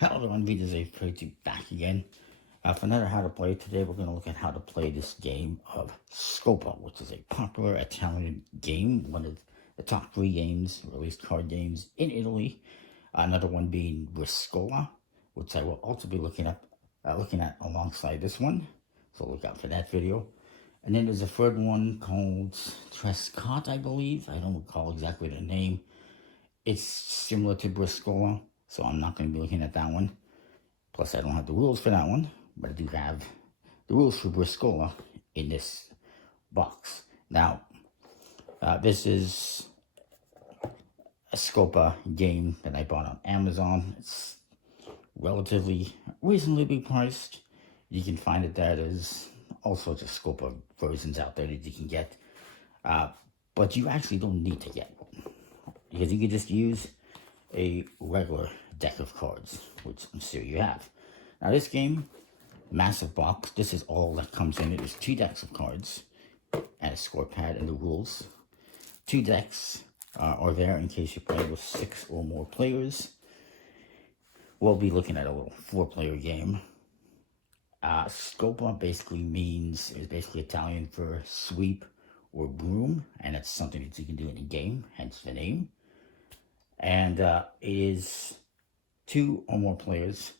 Hello everyone, this is Pretty back again. For another How to Play, today we're going to look at how to play this game of Scopa, which is a popular Italian game, one of the top 3 games, released card games in Italy. Another one being Briscola, which I will also be looking at alongside this one, so look out for that video. And then there's a third one called Trescott, I believe. I don't recall exactly the name. It's similar to Briscola, so I'm not going to be looking at that one. Plus, I don't have the rules for that one, but I do have the rules for Briscola in this box. Now, this is a Scopa game that I bought on Amazon. It's relatively reasonably priced. You can find it there. There's all sorts of Scopa versions out there that you can get, but you actually don't need to get one, because you can just use a regular deck of cards, which I'm sure you have. Now this game, massive box, this is all that comes in it. Is 2 decks of cards and a score pad and the rules. 2 decks are there in case you're playing with 6 or more players. We'll be looking at a little 4-player game. Scopa is basically Italian for sweep or broom, and it's something that you can do in a game, hence the name. And it is 2 or more players.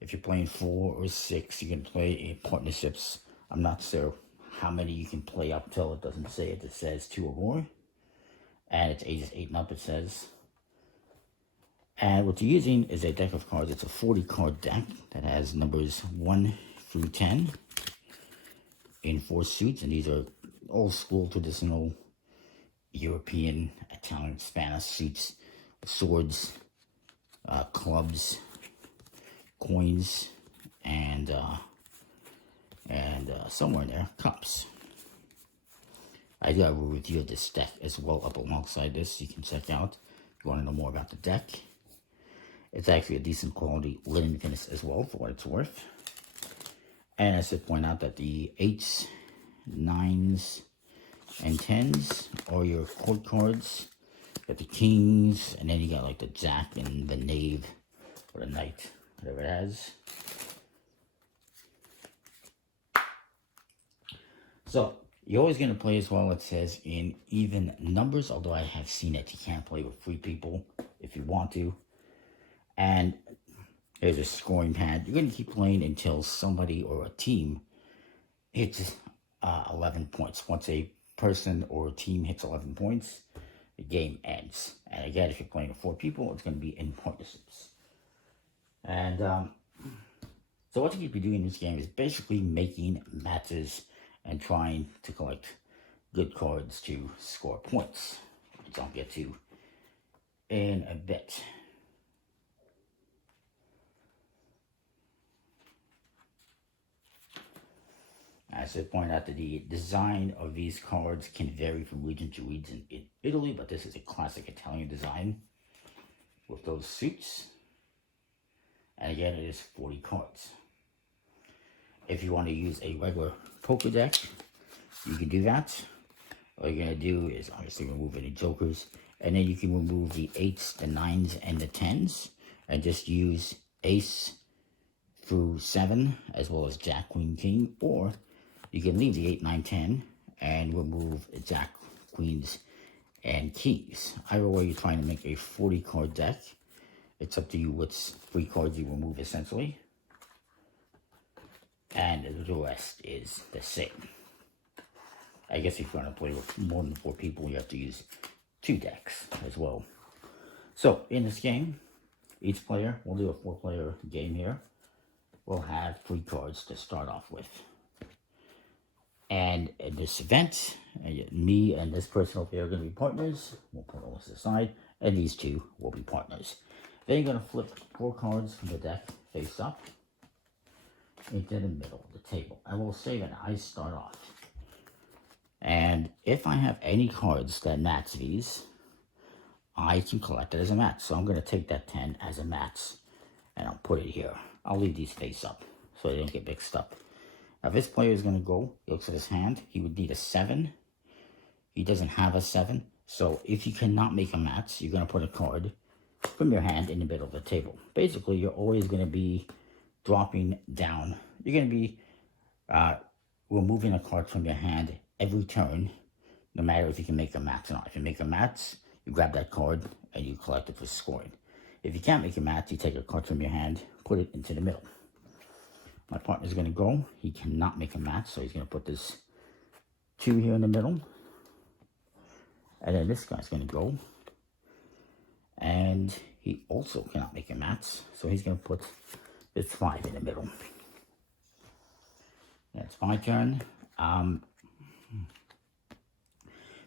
If you're playing 4 or 6, you can play in partnerships. I'm not sure how many you can play up till. It doesn't say it. It says 2 or more. And it's ages 8 and up, it says. And what you're using is a deck of cards. It's a 40-card deck that has numbers 1 through 10 in 4 suits. And these are old school, traditional European, Italian, Spanish suits. Swords, clubs, coins, and somewhere in there, cups. I do have a review of this deck as well up alongside this. You can check out if you want to know more about the deck. It's actually a decent quality linen finish as well, for what it's worth. And I should point out that the 8s, 9s, and 10s are your court cards. Got the kings, and then you got like the jack and the knave, or the knight, whatever it has. So, you're always going to play as well, it says, in even numbers, although I have seen it. You can't play with 3 people if you want to. And there's a scoring pad. You're going to keep playing until somebody or a team hits 11 points. Once a person or a team hits 11 points, the game ends. And again, if you're playing with 4 people, it's going to be in partnerships. And so what you could be doing in this game is basically making matches and trying to collect good cards to score points, which I'll get to in a bit. I should point out that the design of these cards can vary from region to region in Italy, but this is a classic Italian design with those suits. And again, it is 40 cards. If you want to use a regular poker deck, you can do that. All you're going to do is obviously remove any jokers, and then you can remove the 8s, the 9s, and the 10s, and just use ace through 7, as well as jack, queen, king, or you can leave the 8, 9, 10 and remove jack, queens, and keys. Either way, you're trying to make a 40-card deck. It's up to you which 3 cards you remove, essentially. And the rest is the same. I guess if you want to play with more than 4 people, you have to use 2 decks as well. So, in this game, each player, we'll do a 4-player game here, will have 3 cards to start off with. And in this event, me and this person over here are going to be partners. We'll put all this aside, and these 2 will be partners. Then you're going to flip 4 cards from the deck face up into the middle of the table. I will say that I start off. And if I have any cards that match these, I can collect it as a match. So I'm going to take that 10 as a match, and I'll put it here. I'll leave these face up so they don't get mixed up. Now, this player is going to go, he looks at his hand, he would need a 7. He doesn't have a 7, so if you cannot make a match, you're going to put a card from your hand in the middle of the table. Basically, you're always going to be dropping down. You're going to be removing a card from your hand every turn, no matter if you can make a match or not. If you make a match, you grab that card and you collect it for scoring. If you can't make a match, you take a card from your hand, put it into the middle. My partner's going to go. He cannot make a match, so he's going to put this 2 here in the middle. And then this guy's going to go. And he also cannot make a match, so he's going to put this 5 in the middle. That's my turn.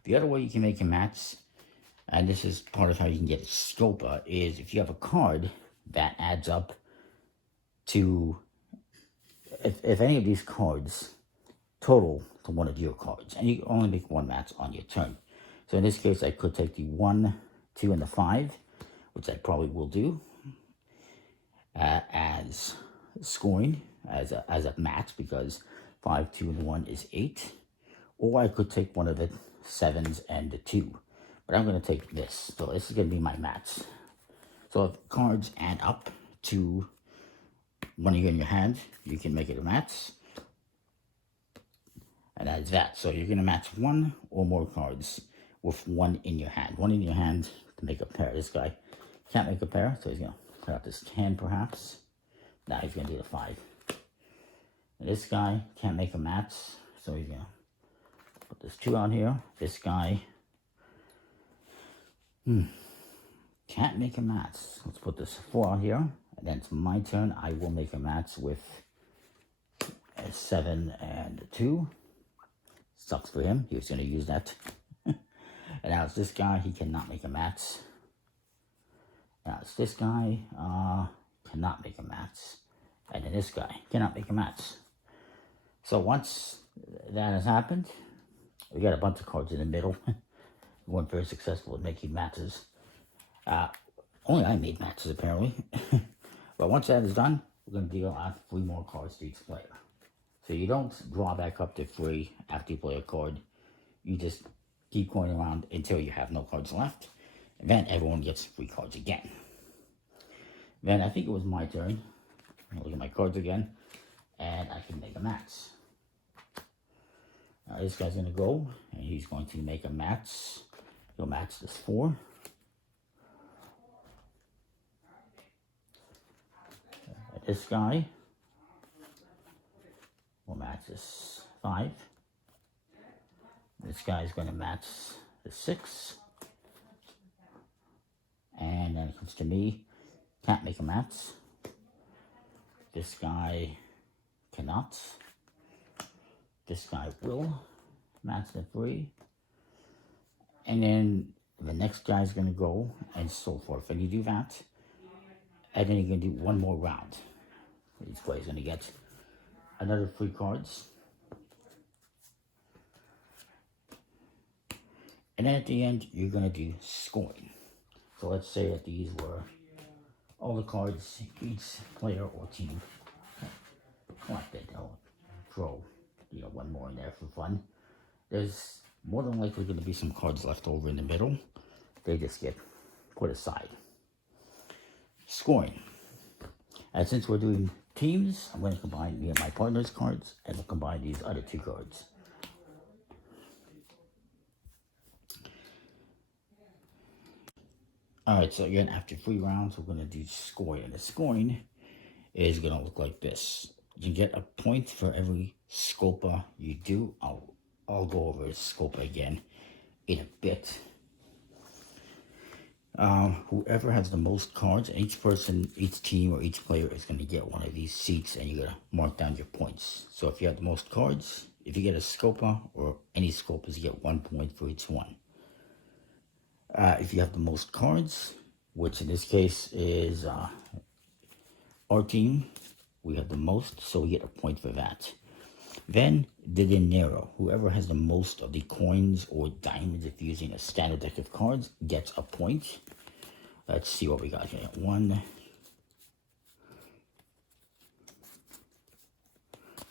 The other way you can make a match, and this is part of how you can get a Scopa, is if you have a card that adds up to, if any of these cards total to one of your cards, and you can only make one match on your turn. So in this case, I could take the 1, 2, and the 5, which I probably will do, as scoring, as a match, because 5, 2, and 1 is 8. Or I could take one of the 7s and the 2. But I'm going to take this. So this is going to be my match. So if cards add up to one in your hand, you can make it a match. And that's that. So you're going to match 1 or more cards with 1 in your hand. 1 in your hand to make a pair. This guy can't make a pair, so he's going to put out this 10 perhaps. Now he's going to do the 5. And this guy can't make a match, so he's going to put this 2 on here. This guy can't make a match. Let's put this 4 on here. And then it's my turn. I will make a match with a 7 and a 2. Sucks for him. He was going to use that. And now it's this guy. He cannot make a match. Now it's this guy. Cannot make a match. And then this guy cannot make a match. So once that has happened, we got a bunch of cards in the middle. We weren't very successful at making matches. Only I made matches, apparently. But once that is done, we're going to deal out 3 more cards to each player. So you don't draw back up to 3 after you play a card. You just keep going around until you have no cards left. And then everyone gets 3 cards again. Then I think it was my turn. I'll look at my cards again. And I can make a match. Now this guy's going to go. And he's going to make a match. He'll match this 4. This guy will match this 5. This guy is going to match the 6. And then it comes to me. Can't make a match. This guy cannot. This guy will match the 3. And then the next guy is going to go, and so forth. And you do that. And then you're going to do 1 more round. Each player is going to get another 3 cards. And then at the end, you're going to do scoring. So let's say that these were all the cards each player or team collected. I'll throw 1 more in there for fun. There's more than likely going to be some cards left over in the middle. They just get put aside. Scoring. And since we're doing teams, I'm going to combine me and my partner's cards, and we'll combine these other 2 cards. Alright, so again, after 3 rounds, we're going to do scoring. And the scoring is going to look like this. You get a point for every Scopa you do. I'll go over Scopa again in a bit. Whoever has the most cards, each person, each team, or each player is going to get one of these seats, and you're going to mark down your points. So if you have the most cards, if you get a Scopa or any Scopas, you get 1 point for each one. If you have the most cards, which in this case is our team, we have the most, so we get a point for that. Then the dinero, whoever has the most of the coins or diamonds, if using a standard deck of cards, gets a point. Let's see what we got here. 1,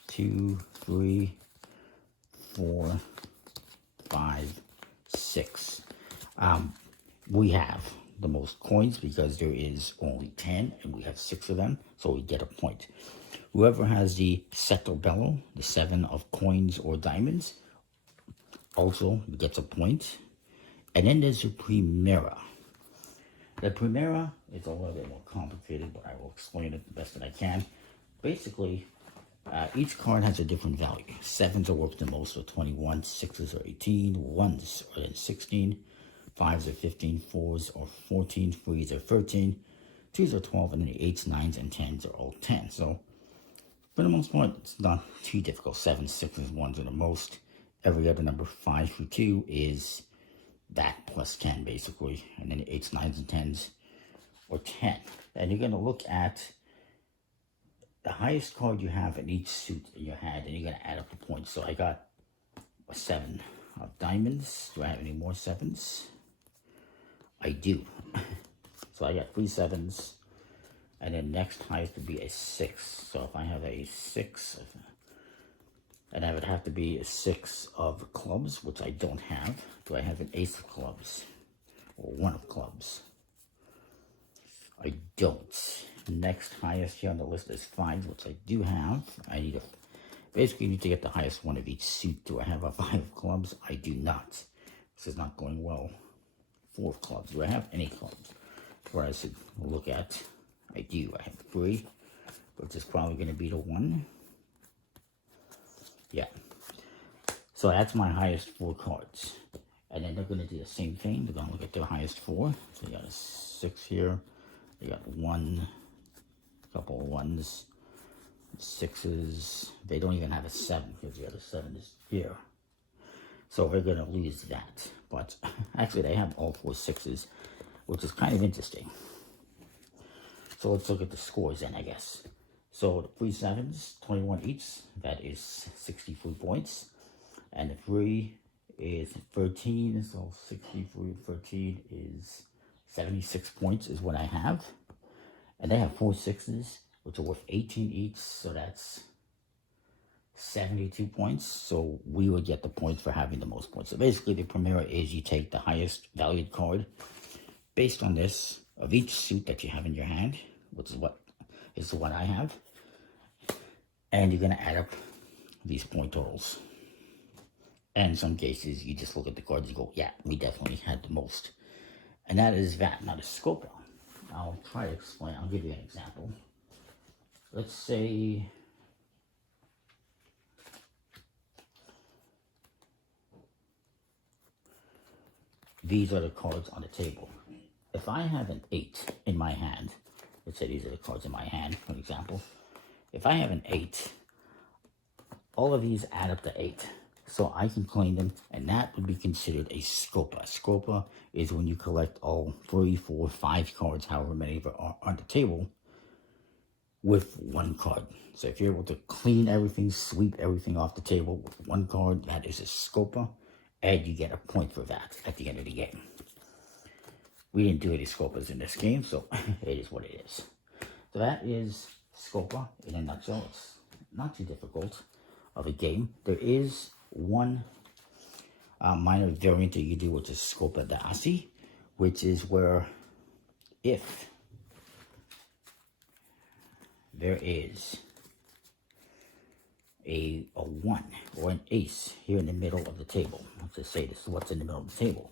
2, 3, 4, 5, 6. We have the most coins because there is only 10 and we have 6 of them, so we get a point. Whoever has the Settler Bello, the 7 of coins or diamonds, also gets a point. And then there's the Primera. The Primera is a little bit more complicated, but I will explain it the best that I can. Basically, each card has a different value. 7s are worth the most, so 21, 6s are 18, 1s are then 16, 5s are 15, 4s are 14, 3s are 13, 2s are 12, and then the 8s, 9s, and 10s are all 10. So, for the most part, it's not too difficult. 7s, 6s, 1s are the most. Every other number, 5 through 2, is that plus 10, basically. And then the 8s, 9s, and 10s are 10. And you're going to look at the highest card you have in each suit in your hand, and you're going to add up the points. So I got a 7 of diamonds. Do I have any more 7s? I do. So I got 3 7s. And then next highest would be a 6. So if I have a 6, and I would have to be a 6 of clubs, which I don't have. Do I have an ace of clubs? Or 1 of clubs? I don't. Next highest here on the list is 5, which I do have. I need basically need to get the highest one of each suit. Do I have a 5 of clubs? I do not. This is not going well. 4 of clubs. Do I have any clubs? Where I should look at. I do. I have 3, which is probably going to be the 1. Yeah. So that's my highest 4 cards. And then they're going to do the same thing. They're going to look at their highest 4. So you got a 6 here. You got 1, a couple of 1s, 6s. They don't even have a 7 because the other 7 is here. So they're going to lose that. But actually they have all 4 6s, which is kind of interesting. So let's look at the scores then, I guess. So the 3 7s, 21 each, that is 63 points. And the 3 is 13, so 63, 13 is 76 points is what I have. And they have 4 6s, which are worth 18 each, so that's 72 points. So we would get the points for having the most points. So basically the Primera is you take the highest valued card based on this of each suit that you have in your hand, which is what I have. And you're going to add up these point totals. And in some cases, you just look at the cards and go, yeah, we definitely had the most. And that is that. Now the Scopa, I'll try to explain. I'll give you an example. Let's say these are the cards on the table. If I have an 8 in my hand, let's say these are the cards in my hand, for example. If I have an 8, all of these add up to 8. So I can claim them, and that would be considered a Scopa. Scopa is when you collect all 3, 4, 5 cards, however many are on the table, with 1 card. So if you're able to clean everything, sweep everything off the table with 1 card, that is a Scopa, and you get a point for that at the end of the game. We didn't do any Scopas in this game, so it is what it is. So that is Scopa in a nutshell. It's not too difficult of a game. There is one minor variant that you do, which is Scopa d'Assi, which is where if there is a 1 or an ace here in the middle of the table, let's just say this is what's in the middle of the table,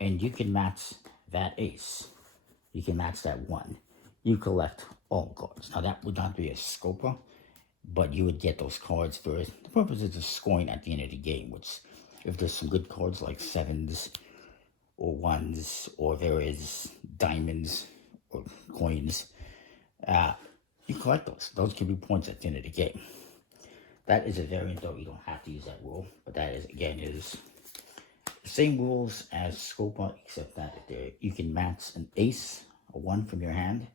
and you can match that ace, you can match that 1, you collect all cards. Now that would not be a Scopa, but you would get those cards for the purposes of scoring at the end of the game, which if there's some good cards like 7s or 1s, or there is diamonds or coins, you collect those. Those can be points at the end of the game. That is a variant, though. You don't have to use that rule, but that is, again, is the same rules as Scopa, except that if you can match an ace, a 1 from your hand,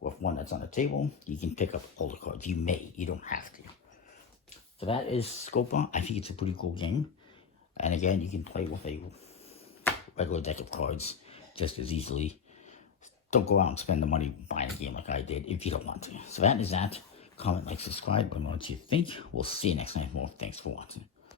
with 1 that's on the table, you can pick up all the cards. You may, you don't have to. So that is Scopa. I think it's a pretty cool game. And again, you can play with a regular deck of cards just as easily. Don't go out and spend the money buying a game like I did if you don't want to. So that is that. Comment, like, subscribe. Let me know what you think. We'll see you next time. More. Thanks for watching.